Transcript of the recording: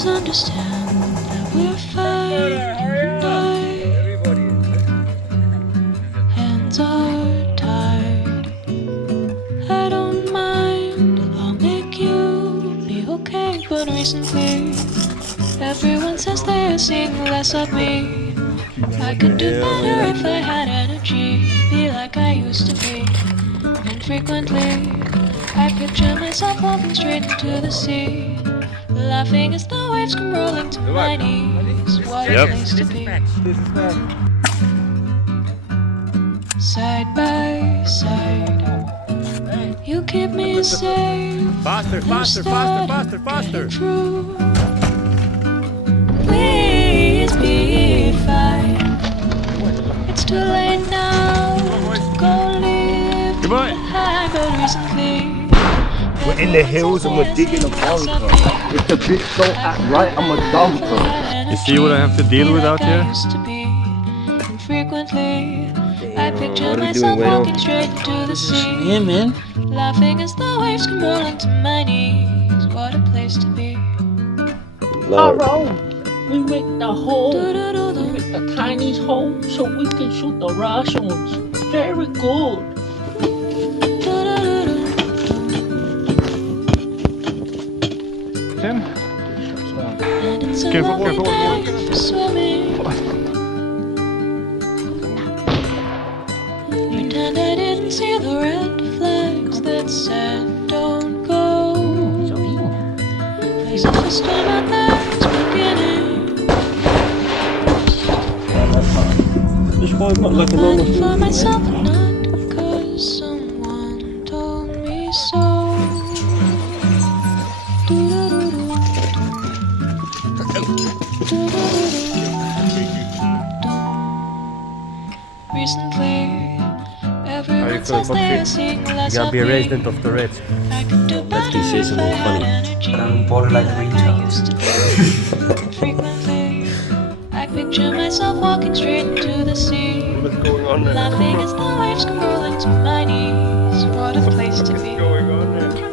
Just understand that we're fine tonight. Hands are tied. I don't mind, I'll make you be okay. But recently, everyone says they are seeing less of me. I could do better if I had energy, be like I used to be. And frequently, I picture myself walking straight into the sea, laughing as the waves come rolling to my knees. What a place to be. Side by side, you keep me safe. Faster, faster, faster, faster, faster. True. Please be fine. It's too late now to go leave behind. But recently, we're in the hills and we're digging a bunker. If the bitch don't act right, I'm a dumper. You see what I have to deal with out here? Frequently, I picture myself walking straight into the sea. Yeah, man. Laughing as the waves come rolling to my knees. What a place to be. Alright, we make the hole. We make the tiny hole so we can shoot the Russians. Very good. Tim? And it's a Careful, lovely careful. day for swimming. Pretend I didn't see the red flags that said don't go. There's a storm out there, it's beginning. This boy got like a I'm normal fighting for food, myself and not because someone told me so. Recently, everyone says they're seeing less of me. Be a resident of the rich. I could do better if I had energy. I'm borderline Like I retard. used to be. Frequently, I picture myself walking straight into the sea, What's going on there? laughing as the waves come rolling to my knees. What a place to be. What's going on there?